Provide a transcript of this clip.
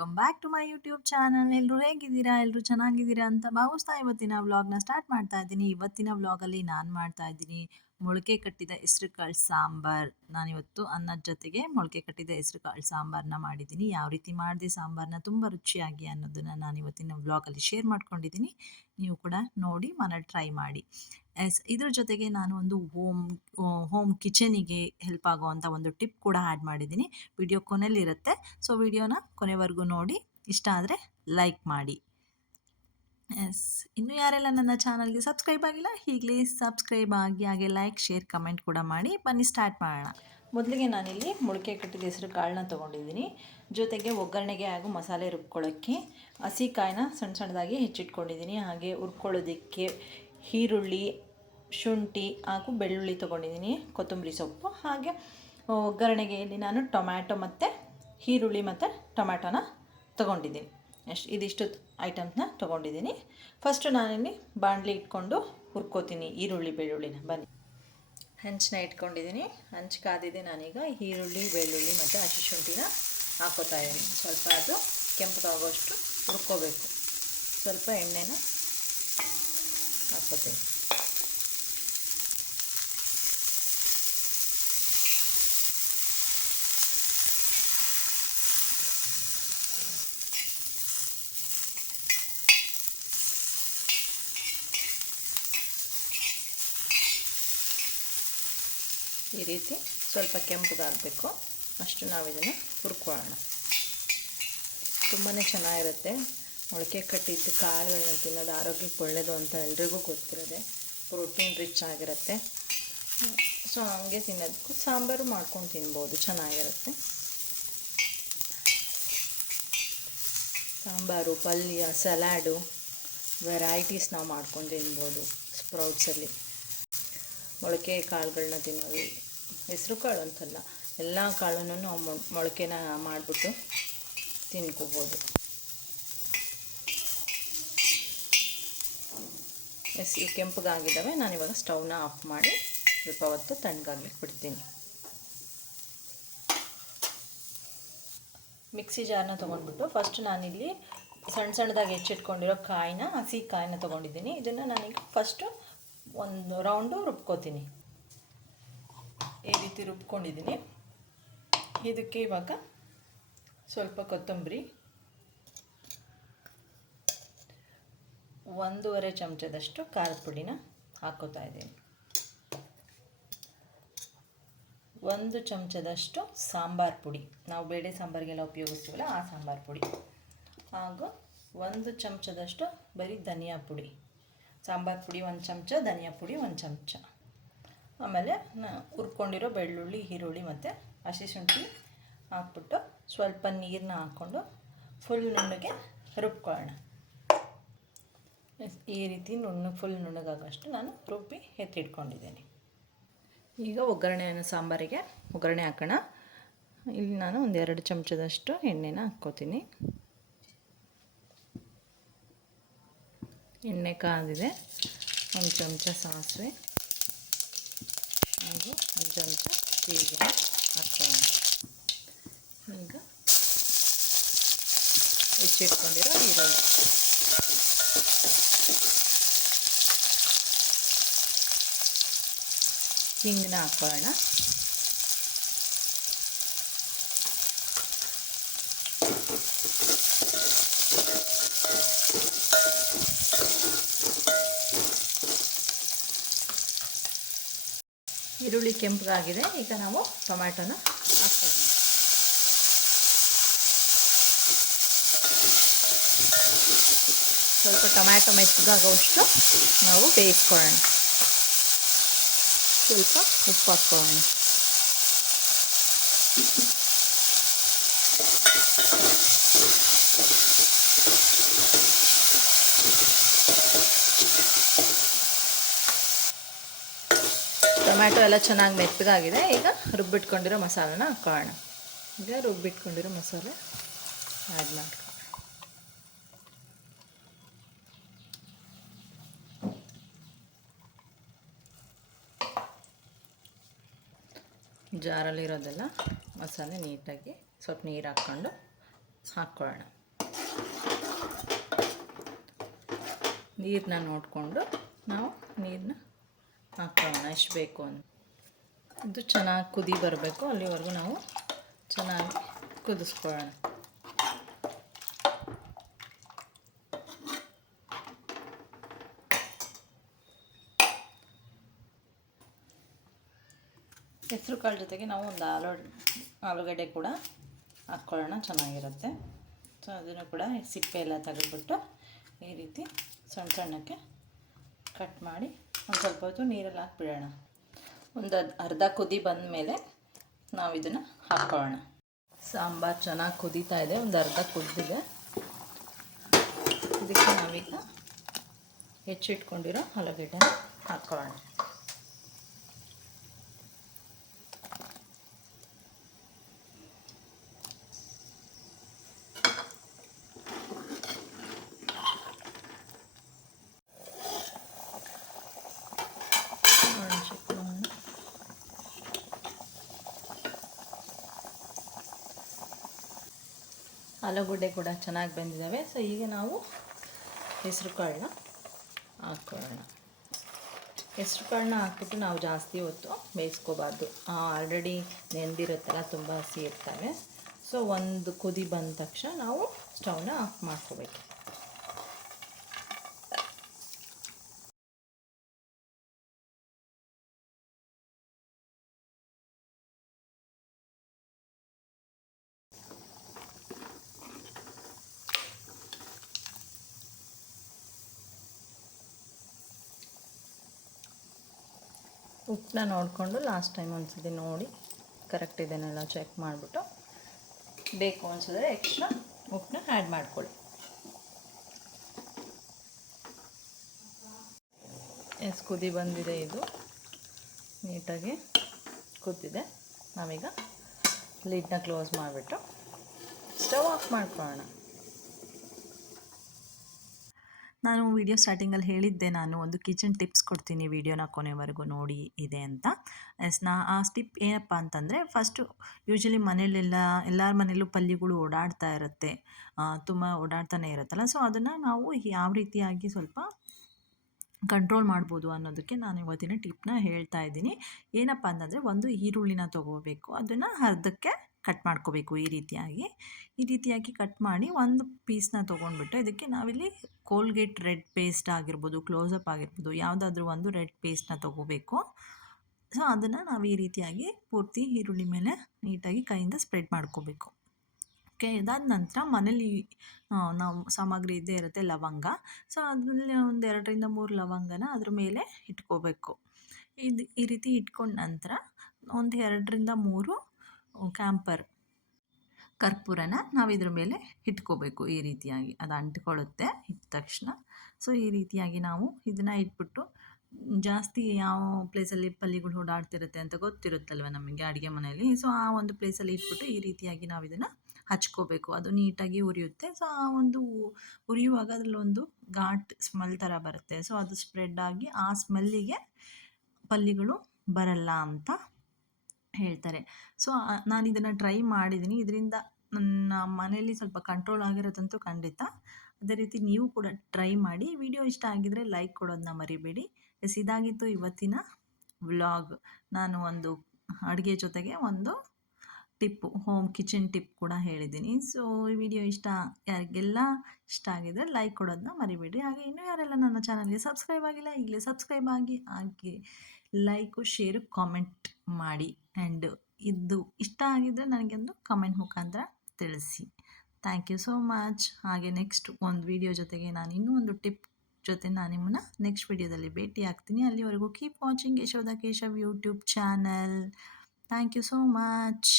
Welcome back to my YouTube channel. ಎಲ್ಲರೂ ಹೇಗಿದ್ದೀರಾ? ಎಲ್ಲರೂ ಚೆನ್ನಾಗಿದ್ದೀರಾ ಅಂತ ಭಾವಿಸ್ತಾ ಇವತ್ತಿನ ವ್ಲಾಗ್ನ ಸ್ಟಾರ್ಟ್ ಮಾಡ್ತಾ ಇದ್ದೀನಿ. ಇವತ್ತಿನ ವ್ಲಾಗಲ್ಲಿ ನಾನು ಮಾಡ್ತಾ ಇದ್ದೀನಿ ಮೊಳಕೆ ಕಟ್ಟಿದ ಹೆಸರುಕಾಳು ಸಾಂಬಾರ್. ನಾನಿವತ್ತು ಅನ್ನದ ಜೊತೆಗೆ ಮೊಳಕೆ ಕಟ್ಟಿದ ಹೆಸರುಕಾಳು ಸಾಂಬಾರನ್ನ ಮಾಡಿದ್ದೀನಿ. ಯಾವ ರೀತಿ ಮಾಡಿದೆ ಸಾಂಬಾರನ್ನ ತುಂಬ ರುಚಿಯಾಗಿ ಅನ್ನೋದನ್ನು ನಾನು ಇವತ್ತಿನ ವ್ಲಾಗಲ್ಲಿ ಶೇರ್ ಮಾಡ್ಕೊಂಡಿದ್ದೀನಿ. ನೀವು ಕೂಡ ನೋಡಿ ಮನೇಲಿ ಟ್ರೈ ಮಾಡಿ. ಇದ್ರ ಜೊತೆಗೆ ನಾನು ಒಂದು ಹೋಮ್ ಕಿಚನಿಗೆ ಹೆಲ್ಪ್ ಆಗುವಂಥ ಒಂದು ಟಿಪ್ ಕೂಡ ಆ್ಯಡ್ ಮಾಡಿದ್ದೀನಿ. ವಿಡಿಯೋ ಕೊನೆಯಲ್ಲಿರುತ್ತೆ. ಸೊ ವಿಡಿಯೋನ ಕೊನೆವರೆಗೂ ನೋಡಿ, ಇಷ್ಟ ಆದರೆ ಲೈಕ್ ಮಾಡಿ. ಇನ್ನೂ ಯಾರೆಲ್ಲ ನನ್ನ ಚಾನಲ್ಗೆ ಸಬ್ಸ್ಕ್ರೈಬ್ ಆಗಿಲ್ಲ, ಈಗಲೇ ಸಬ್ಸ್ಕ್ರೈಬ್ ಆಗಿ, ಹಾಗೆ ಲೈಕ್, ಶೇರ್, ಕಮೆಂಟ್ ಕೂಡ ಮಾಡಿ. ಬನ್ನಿ ಸ್ಟಾರ್ಟ್ ಮಾಡೋಣ. ಮೊದಲಿಗೆ ನಾನಿಲ್ಲಿ ಮೊಳಕೆ ಕಟ್ಟಿದ ಹೆಸರು ಕಾಳನ್ನ ತೊಗೊಂಡಿದ್ದೀನಿ. ಜೊತೆಗೆ ಒಗ್ಗರಣೆಗೆ ಹಾಗೂ ಮಸಾಲೆ ರುಬ್ಕೊಳ್ಳೋಕ್ಕೆ ಹಸಿ ಕಾಯಿನ ಸಣ್ಣ ಸಣ್ಣದಾಗಿ ಹೆಚ್ಚಿಟ್ಕೊಂಡಿದ್ದೀನಿ. ಹಾಗೆ ಹುರ್ಕೊಳ್ಳೋದಕ್ಕೆ ಈರುಳ್ಳಿ, ಶುಂಠಿ ಹಾಗೂ ಬೆಳ್ಳುಳ್ಳಿ ತೊಗೊಂಡಿದ್ದೀನಿ, ಕೊತ್ತಂಬರಿ ಸೊಪ್ಪು. ಹಾಗೆ ಒಗ್ಗರಣೆಗೆ ಇಲ್ಲಿ ನಾನು ಟೊಮ್ಯಾಟೊ ಮತ್ತು ಈರುಳ್ಳಿ ಮತ್ತು ಟೊಮ್ಯಾಟೊನ ತೊಗೊಂಡಿದ್ದೀನಿ. ಇದಿಷ್ಟು ಐಟಮ್ಸ್ನ ತೊಗೊಂಡಿದ್ದೀನಿ. ಫಸ್ಟು ನಾನಿಲ್ಲಿ ಬಾಣಲಿ ಇಟ್ಕೊಂಡು ಹುರ್ಕೋತೀನಿ ಈರುಳ್ಳಿ ಬೆಳ್ಳುಳ್ಳಿನ. ಬನ್ನಿ, ಹಂಚನ್ನ ಇಟ್ಕೊಂಡಿದ್ದೀನಿ. ಹಂಚು ಕಾದಿದೆ. ನಾನೀಗ ಈರುಳ್ಳಿ, ಬೆಳ್ಳುಳ್ಳಿ ಮತ್ತು ಹಸಿ ಶುಂಠಿನ ಹಾಕೋತಾ ಇದ್ದೀನಿ. ಸ್ವಲ್ಪ ಅದು ಕೆಂಪಗಾಗೋಷ್ಟು ಹುರ್ಕೋಬೇಕು. ಸ್ವಲ್ಪ ಎಣ್ಣೆನ ಹಾಕ್ಕೋತೀನಿ. ಈ ರೀತಿ ಸ್ವಲ್ಪ ಕೆಂಪಗಾಗಬೇಕು, ಅಷ್ಟು ನಾವು ಇದನ್ನು ಹುರ್ಕೊಳ್ಳೋಣ. ತುಂಬಾ ಚೆನ್ನಾಗಿರುತ್ತೆ. ಮೊಳಕೆ ಕಟ್ಟಿದ್ದು ಕಾಳುಗಳನ್ನ ತಿನ್ನೋದು ಆರೋಗ್ಯಕ್ಕೆ ಒಳ್ಳೆಯದು ಅಂತ ಎಲ್ರಿಗೂ ಗೊತ್ತಿರೋದೆ. ಪ್ರೋಟೀನ್ ರಿಚ್ ಆಗಿರುತ್ತೆ. ಸೊ ಹಂಗೆ ತಿನ್ನೋದಕ್ಕೂ ಸಾಂಬಾರು ಮಾಡ್ಕೊಂಡು ತಿನ್ಬೋದು, ಚೆನ್ನಾಗಿರುತ್ತೆ. ಸಾಂಬಾರು, ಪಲ್ಯ, ಸಲಾಡು, ವೆರೈಟೀಸ್ ನಾವು ಮಾಡ್ಕೊಂಡು ತಿನ್ಬೋದು ಸ್ಪ್ರೌಟ್ಸಲ್ಲಿ. ಮೊಳಕೆ ಕಾಳುಗಳನ್ನ ತಿನ್ನೋದು, ಹೆಸರು ಕಾಳು ಅಂತಲ್ಲ, ಎಲ್ಲ ಕಾಳನ್ನು ನಾವು ಮೊಳಕೆನ ಮಾಡಿಬಿಟ್ಟು ತಿನ್ಕೋಬೋದು. ಇವು ಕೆಂಪಗಾಗಿದ್ದಾವೆ. ನಾನಿವಾಗ ಸ್ಟವ್ನ ಆಫ್ ಮಾಡಿ ಸ್ವಲ್ಪ ಹೊತ್ತು ತಣ್ಣಗಾಗ್ಲಿಕ್ಕೆ ಬಿಡ್ತೀನಿ. ಮಿಕ್ಸಿ ಜಾರ್ನ ತೊಗೊಂಡ್ಬಿಟ್ಟು ಫಸ್ಟ್ ನಾನಿಲ್ಲಿ ಸಣ್ಣ ಸಣ್ಣದಾಗಿ ಹೆಚ್ಚಿಟ್ಕೊಂಡಿರೋ ಕಾಯಿನ, ಹಸಿ ಕಾಯಿನ ತೊಗೊಂಡಿದ್ದೀನಿ. ಇದನ್ನು ನಾನೀಗ ಫಸ್ಟು ಒಂದು ರೌಂಡು ರುಬ್ಕೋತೀನಿ. ಈ ರೀತಿ ರುಬ್ಕೊಂಡಿದ್ದೀನಿ. ಇದಕ್ಕೆ ಇವಾಗ ಸ್ವಲ್ಪ ಕೊತ್ತಂಬರಿ, 1.5 ಚಮಚದಷ್ಟು ಖಾರದ ಪುಡಿನ ಹಾಕ್ಕೋತಾ ಇದ್ದೀನಿ. 1 ಚಮಚದಷ್ಟು ಸಾಂಬಾರು ಪುಡಿ, ನಾವು ಬೇಳೆ ಸಾಂಬಾರಿಗೆಲ್ಲ ಉಪಯೋಗಿಸ್ತೀವಲ್ಲ ಆ ಸಾಂಬಾರು ಪುಡಿ. ಹಾಗೂ 1 ಚಮಚದಷ್ಟು ಬರೀ ಧನಿಯಾ ಪುಡಿ. ಸಾಂಬಾರು ಪುಡಿ 1 ಚಮಚ, ಧನಿಯಾ ಪುಡಿ 1 ಚಮಚ. ಆಮೇಲೆ ಹುರ್ಕೊಂಡಿರೋ ಬೆಳ್ಳುಳ್ಳಿ, ಈರುಳ್ಳಿ ಮತ್ತು ಹಸಿ ಶುಂಠಿ ಹಾಕ್ಬಿಟ್ಟು ಸ್ವಲ್ಪ ನೀರನ್ನ ಹಾಕ್ಕೊಂಡು ಫುಲ್ ನುಣ್ಣಗೆ ರುಬ್ಕೊಳ್ಳೋಣ. ಈ ರೀತಿ ಫುಲ್ ನುಣ್ಣಗಾಗೋಷ್ಟು ನಾನು ರುಬ್ಬಿ ಎತ್ತಿಟ್ಕೊಂಡಿದ್ದೀನಿ. ಈಗ ಸಾಂಬಾರಿಗೆ ಒಗ್ಗರಣೆ ಹಾಕೋಣ. ಇಲ್ಲಿ ನಾನು 1-2 ಚಮಚದಷ್ಟು ಎಣ್ಣೆನ ಹಾಕ್ಕೋತೀನಿ. ಎಣ್ಣೆ ಕಾದಿದೆ. 1 ಚಮಚ ಸಾಸಿವೆ ಹಾಗೂ 1 ಚಮಚ ಜೀರಿಗೆ ಹಾಕ್ಕೊಳ್ಳೋಣ. ಈಗ ಹೆಚ್ಚಿಟ್ಕೊಂಡಿರೋ ಈರುಳ್ಳಿ, ಹಿಂಗನ್ನ ಹಾಕ್ಕೊಳ್ಳೋಣ. ಈರುಳ್ಳಿ ಕೆಂಪಗಾಗಿದೆ. ಈಗ ನಾವು ಟೊಮ್ಯಾಟೊನ ಹಾಕ್ಕೊಳ್ಳೋಣ. ಸ್ವಲ್ಪ ಟೊಮ್ಯಾಟೊ ಮೆತ್ತಗಾಗೋಷ್ಟು ನಾವು ಬೇಯಿಸ್ಕೊಳ್ಳೋಣ. ಸ್ವಲ್ಪ ಉಪ್ಪು ಹಾಕ್ಕೊಳ್ಳೋಣ. ಟೊಮ್ಯಾಟೊ ಎಲ್ಲ ಚೆನ್ನಾಗಿ ಮೆತ್ತಗಾಗಿದೆ. ಈಗ ರುಬ್ಬಿಟ್ಕೊಂಡಿರೋ ಮಸಾಲೆನ ಹಾಕ್ಕೊಳ್ಳೋಣ. ಈಗ ರುಬ್ಬಿಟ್ಕೊಂಡಿರೋ ಮಸಾಲೆ ಆ್ಯಡ್ ಮಾಡ್ಕೊಳ್ಳೋಣ. ಜಾರಲ್ಲಿರೋದೆಲ್ಲ ಮಸಾಲೆ ನೀಟಾಗಿ ಸ್ವಲ್ಪ ನೀರು ಹಾಕ್ಕೊಂಡು ಹಾಕ್ಕೊಳ್ಳೋಣ. ನೀರನ್ನ ನೋಡಿಕೊಂಡು ನಾವು ನೀರನ್ನ ಹಾಕ್ಕೊಳ್ಳೋಣ ಎಷ್ಟು ಬೇಕು ಅಂತ. ಇದು ಚೆನ್ನಾಗಿ ಕುದಿ ಬರಬೇಕು, ಅಲ್ಲಿವರೆಗೂ ನಾವು ಚೆನ್ನಾಗಿ ಕುದಿಸ್ಕೊಳ್ಳೋಣ. ಹೆಸರು ಕಾಳು ಜೊತೆಗೆ ನಾವು ಒಂದು ಆಲೂಗಡ್ಡೆ ಕೂಡ ಹಾಕ್ಕೊಳ್ಳೋಣ, ಚೆನ್ನಾಗಿರುತ್ತೆ. ಸೊ ಅದನ್ನು ಕೂಡ ಸಿಪ್ಪೆ ಎಲ್ಲ ತೆಗೆದುಬಿಟ್ಟು ಈ ರೀತಿ ಸಣ್ಣ ಸಣ್ಣಕ್ಕೆ ಕಟ್ ಮಾಡಿ ಒಂದು ಸ್ವಲ್ಪ ಹೊತ್ತು ನೀರಲ್ಲಿ ಹಾಕ್ಬಿಡೋಣ. ಒಂದು ಅರ್ಧ ಕುದಿ ಬಂದ ಮೇಲೆ ನಾವು ಇದನ್ನು ಹಾಕ್ಕೊಳ್ಳೋಣ. ಸಾಂಬಾರು ಚೆನ್ನಾಗಿ ಕುದೀತಾ ಇದೆ, ಒಂದು ಅರ್ಧ ಕುದಿದೆ. ಇದಕ್ಕೆ ನಾವೀಗ ಹೆಚ್ಚಿಟ್ಕೊಂಡಿರೋ ಆಲೂಗಡ್ಡೆನ ಹಾಕ್ಕೊಳ್ಳೋಣ. ಆಲೂಗಡ್ಡೆ ಕೂಡ ಚೆನ್ನಾಗಿ ಬೆಂದಿದ್ದಾವೆ. ಸೊ ಈಗ ನಾವು ಹೆಸರು ಕಾಳನ್ನ ಹಾಕ್ಕೊಳ್ಳೋಣ. ಹೆಸರು ಕಾಳನ್ನ ಹಾಕ್ಬಿಟ್ಟು ನಾವು ಜಾಸ್ತಿ ಹೊತ್ತು ಬೇಯಿಸ್ಕೋಬಾರ್ದು, ಆಲ್ರೆಡಿ ನೆಂದಿರುತ್ತಲ್ಲ, ತುಂಬ ಹಸಿ ಇರ್ತವೆ. ಸೊ ಒಂದು ಕುದಿ ಬಂದ ತಕ್ಷಣ ನಾವು ಸ್ಟವ್ನ ಆಫ್ ಮಾಡ್ಕೋಬೇಕು. ಉಪ್ಪನ್ನ ನೋಡಿಕೊಂಡು ಲಾಸ್ಟ್ ಟೈಮ್ ಒಂದ್ಸತಿ ನೋಡಿ ಕರೆಕ್ಟ್ ಇದನ್ನೆಲ್ಲ ಚೆಕ್ ಮಾಡಿಬಿಟ್ಟು ಬೇಕು ಅನಿಸಿದ್ರೆ ಎಕ್ಸ್ಟ್ರಾ ಉಪ್ಪನ್ನ ಆ್ಯಡ್ ಮಾಡ್ಕೊಳ್ಳಿ. ಎಷ್ಟು ಕುದಿ ಬಂದಿದೆ, ಇದು ನೀಟಾಗಿ ಕುದ್ದಿದೆ. ನಾವೀಗ ಲಿಡ್ನ ಕ್ಲೋಸ್ ಮಾಡಿಬಿಟ್ಟು ಸ್ಟವ್ ಆಫ್ ಮಾಡ್ಕೊಳ್ಳೋಣ. ನಾನು ವಿಡಿಯೋ ಸ್ಟಾರ್ಟಿಂಗಲ್ಲಿ ಹೇಳಿದ್ದೆ, ನಾನು ಒಂದು ಕಿಚನ್ ಟಿಪ್ಸ್ ಕೊಡ್ತೀನಿ, ವಿಡಿಯೋನ ಕೊನೆವರೆಗೂ ನೋಡಿ ಇದೆ ಅಂತ. ಆ ಟಿಪ್ ಏನಪ್ಪ ಅಂತಂದರೆ, ಫಸ್ಟು ಯೂಶ್ವಲಿ ಎಲ್ಲರ ಮನೇಲೂ ಪಲ್ಯಗಳು ಓಡಾಡ್ತಾ ಇರುತ್ತೆ, ತುಂಬ ಓಡಾಡ್ತಾನೆ ಇರುತ್ತಲ್ಲ. ಸೊ ಅದನ್ನು ನಾವು ಯಾವ ರೀತಿಯಾಗಿ ಸ್ವಲ್ಪ ಕಂಟ್ರೋಲ್ ಮಾಡ್ಬೋದು ಅನ್ನೋದಕ್ಕೆ ನಾನು ಇವತ್ತಿನ ಟಿಪ್ನ ಹೇಳ್ತಾ ಇದ್ದೀನಿ. ಏನಪ್ಪ ಅಂತಂದರೆ, ಒಂದು ಈರುಳ್ಳಿನ ತೊಗೋಬೇಕು, ಅದನ್ನು ಅರ್ಧಕ್ಕೆ ಕಟ್ ಮಾಡ್ಕೋಬೇಕು. ಈ ರೀತಿಯಾಗಿ ಕಟ್ ಮಾಡಿ ಒಂದು ಪೀಸ್ನ ತೊಗೊಂಡ್ಬಿಟ್ಟು ಇದಕ್ಕೆ ನಾವಿಲ್ಲಿ ಕೋಲ್ಗೇಟ್ ರೆಡ್ ಪೇಸ್ಟ್ ಆಗಿರ್ಬೋದು, ಕ್ಲೋಸಪ್ ಆಗಿರ್ಬೋದು, ಯಾವುದಾದ್ರೂ ಒಂದು ರೆಡ್ ಪೇಸ್ಟ್ನ ತೊಗೋಬೇಕು. ಸೊ ಅದನ್ನು ನಾವು ಈ ರೀತಿಯಾಗಿ ಪೂರ್ತಿ ಈರುಳ್ಳಿ ಮೇಲೆ ನೀಟಾಗಿ ಕೈಯಿಂದ ಸ್ಪ್ರೆಡ್ ಮಾಡ್ಕೋಬೇಕು. ಓಕೆ, ಇದಾದ ನಂತರ ಮನೇಲಿ ನಾವು ಸಾಮಗ್ರಿ ಇದ್ದೇ ಇರುತ್ತೆ, ಲವಂಗ. ಸೊ ಅದರಲ್ಲಿ ಒಂದು 2ರಿಂದ 3 ಲವಂಗನ ಅದ್ರ ಮೇಲೆ ಇಟ್ಕೋಬೇಕು. ಈ ರೀತಿ ಇಟ್ಕೊಂಡ ನಂತರ ಒಂದು 2ರಿಂದ 3 ಕರ್ಪೂರನ ನಾವು ಇದ್ರ ಮೇಲೆ ಇಟ್ಕೋಬೇಕು. ಈ ರೀತಿಯಾಗಿ ಅದು ಅಂಟ್ಕೊಳ್ಳುತ್ತೆ ಇಟ್ಟ ತಕ್ಷಣ. ಸೊ ಈ ರೀತಿಯಾಗಿ ನಾವು ಇದನ್ನು ಇಟ್ಬಿಟ್ಟು, ಜಾಸ್ತಿ ಯಾವ ಪ್ಲೇಸಲ್ಲಿ ಪಲ್ಯಗಳು ಓಡಾಡ್ತಿರುತ್ತೆ ಅಂತ ಗೊತ್ತಿರುತ್ತಲ್ವ ನಮಗೆ ಅಡುಗೆ ಮನೆಯಲ್ಲಿ. ಸೊ ಆ ಒಂದು ಪ್ಲೇಸಲ್ಲಿ ಇಟ್ಬಿಟ್ಟು ಈ ರೀತಿಯಾಗಿ ನಾವು ಇದನ್ನು ಹಚ್ಕೋಬೇಕು. ಅದು ನೀಟಾಗಿ ಉರಿಯುತ್ತೆ. ಸೊ ಆ ಒಂದು ಉರಿಯುವಾಗ ಅದರಲ್ಲೊಂದು ಘಾಟ್ ಸ್ಮೆಲ್ ಥರ ಬರುತ್ತೆ. ಸೊ ಅದು ಸ್ಪ್ರೆಡ್ ಆಗಿ ಆ ಸ್ಮೆಲ್ಲಿಗೆ ಪಲ್ಯಗಳು ಬರಲ್ಲ ಅಂತ ಹೇಳ್ತಾರೆ. ಸೊ ನಾನು ಇದನ್ನು ಟ್ರೈ ಮಾಡಿದ್ದೀನಿ. ಇದರಿಂದ ನನ್ನ ಮನೆಯಲ್ಲಿ ಸ್ವಲ್ಪ ಕಂಟ್ರೋಲ್ ಆಗಿರೋದಂತೂ ಖಂಡಿತ. ಅದೇ ರೀತಿ ನೀವು ಕೂಡ ಟ್ರೈ ಮಾಡಿ. ವಿಡಿಯೋ ಇಷ್ಟ ಆಗಿದರೆ ಲೈಕ್ ಕೊಡೋದನ್ನ ಮರಿಬೇಡಿ. ಇದಾಗಿತ್ತು ಇವತ್ತಿನ ವ್ಲಾಗ್. ನಾನು ಒಂದು ಅಡುಗೆ ಜೊತೆಗೆ ಒಂದು ಟಿಪ್ಪು, ಹೋಮ್ ಕಿಚನ್ ಟಿಪ್ ಕೂಡ ಹೇಳಿದ್ದೀನಿ. ಸೊ ಈ ವಿಡಿಯೋ ಯಾರಿಗೆಲ್ಲ ಇಷ್ಟ ಆಗಿದರೆ ಲೈಕ್ ಕೊಡೋದನ್ನ ಮರಿಬೇಡಿ. ಹಾಗೆ ಇನ್ನೂ ಯಾರೆಲ್ಲ ನನ್ನ ಚಾನಲ್ಗೆ ಸಬ್ಸ್ಕ್ರೈಬ್ ಆಗಿಲ್ಲ, ಈಗಲೇ ಸಬ್ಸ್ಕ್ರೈಬ್ ಆಗಿ ಲೈಕು, ಶೇರು, ಕಾಮೆಂಟ್ ಮಾಡಿ. ಆ್ಯಂಡ್ ಇದು ಇಷ್ಟ ಆಗಿದ್ದರೆ ನನಗೊಂದು ಕಮೆಂಟ್ ಮುಖಾಂತರ ತಿಳಿಸಿ. Thank you so much. ಹಾಗೆ ನೆಕ್ಸ್ಟ್ ಒಂದು ವಿಡಿಯೋ ಜೊತೆಗೆ ನಾನು ಇನ್ನೂ ಒಂದು ಟಿಪ್ ಜೊತೆ ನಾನು ನಿಮ್ಮನ್ನು ನೆಕ್ಸ್ಟ್ ವಿಡಿಯೋದಲ್ಲಿ ಭೇಟಿ ಆಗ್ತೀನಿ. ಅಲ್ಲಿವರೆಗೂ keep watching Yashoda Keshav YouTube channel. Thank you so much.